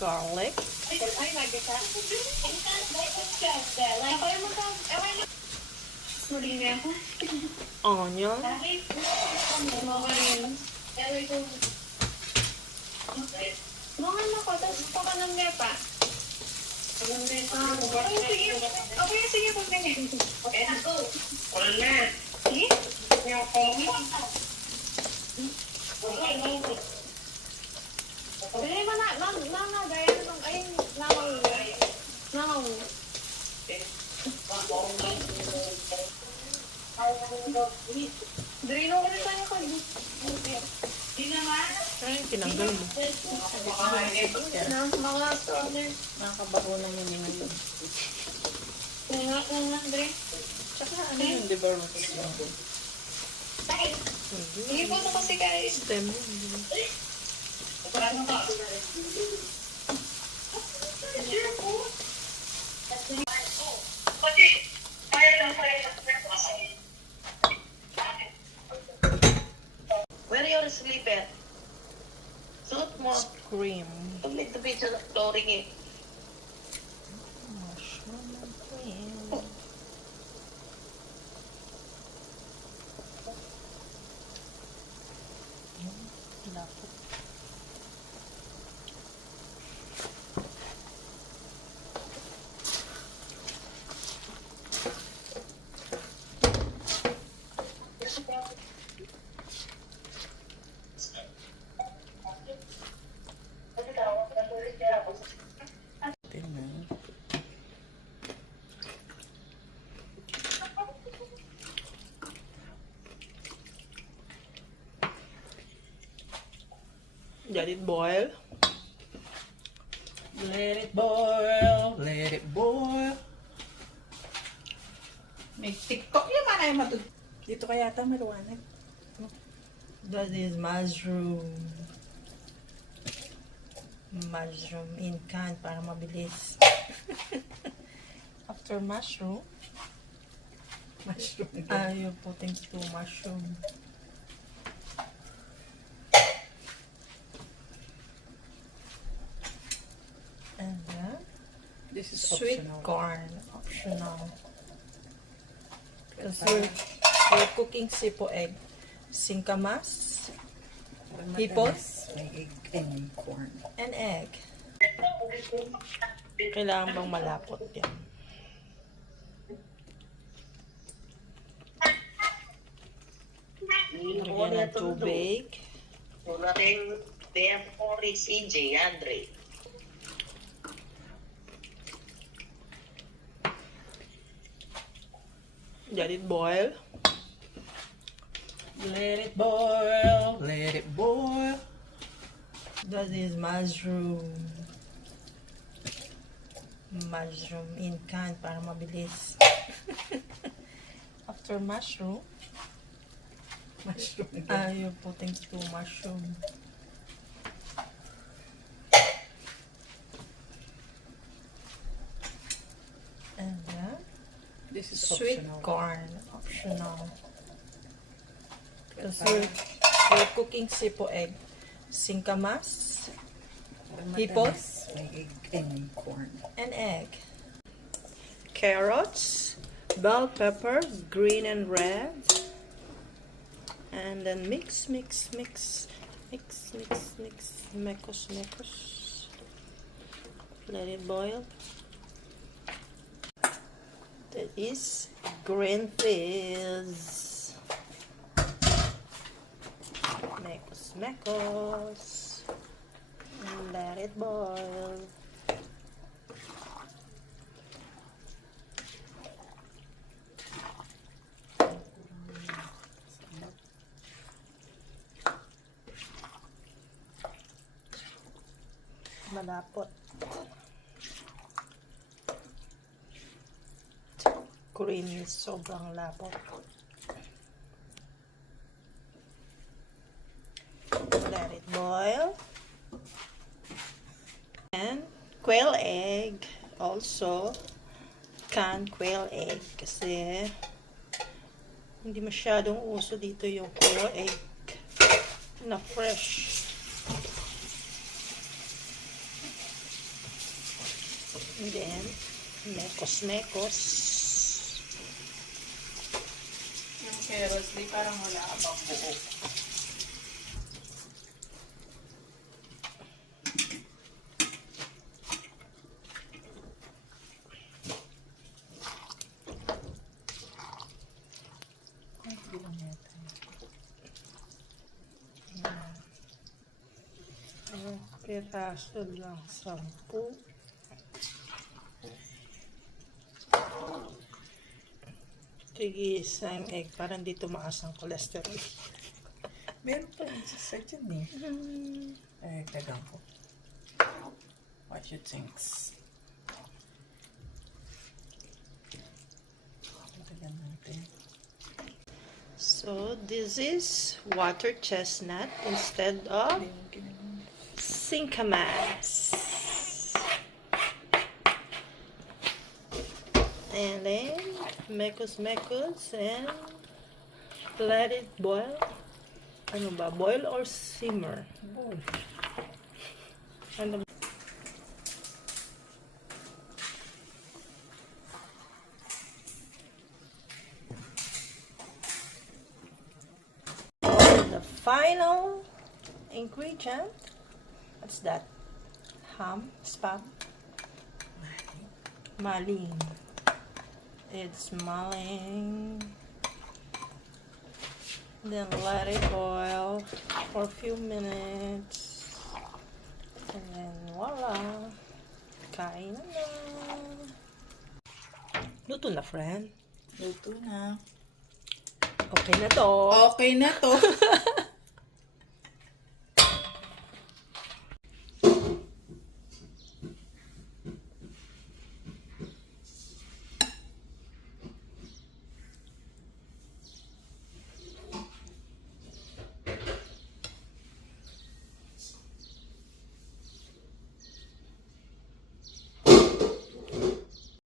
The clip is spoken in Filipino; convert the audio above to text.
garlic, onion, ay, tinanggal mo. Nakakabaho naman yun ngayon. Tsaka ano yung di ba roots yun? Hindi po na kasi guys. Stem yun. Where your sleeper? Suot mo. Cream. Tulit to be sa flooring eh. Mushroom and cream. Lapot. Let it boil. Let it boil, let it boil. May TikTok yung manay matut. Dito kaya ata maluwanag. That is mushroom. Mushroom in can para mabilis. After mushroom, Mushroom again. you're putting two mushroom. And then This is sweet optional. corn, optional. Because we're cooking SiPoEgg. Singkamas hiPOn? May egg and corn. and egg. Kailangan bang malapot yan? Lagyan ng tubig. Wala rin Beampori CJ Andre. Let it boil. Let it boil, let it boil. That is mushroom. Mushroom in can para mabilis. After mushroom, Mushroom again. you're putting two mushroom. And then This is sweet optional. corn, optional. Because we're cooking SiPoEgg. Singkamas hiPOn? May egg and corn. and egg. Carrots, bell peppers, green and red. And then mix, mix, mix, mix, mix, mix, mekos, mekos. Let it boil. That is green peas. Mekos, mekos. And let it boil. Malapot. Creamy, sobrang lapot. Let it boil. And quail egg. Also, canned quail egg. Kasi hindi masyadong uso dito yung quail egg na fresh. And then, mekos-mekos. Yung carrots, di parang wala ka pang buo. Ay, hindi lang yata. Ang piraso lang, 10. Tig-isang egg para hindi tumaas ang cholesterol. Meron pa rin sa dyan eh. Ay, tagang ko. What you thinks? Tagang natin. So, this is water chestnut instead of SIngkamas. And then, mekos and let it boil. Ano ba? Boil or simmer? Boy. Ano? The final ingredient. What's that? Ham, spam, maling. It's mulling. Then let it boil for a few minutes. And then voila. Kain na. Luto na, friend. Luto na. Okay na to. Okay na to.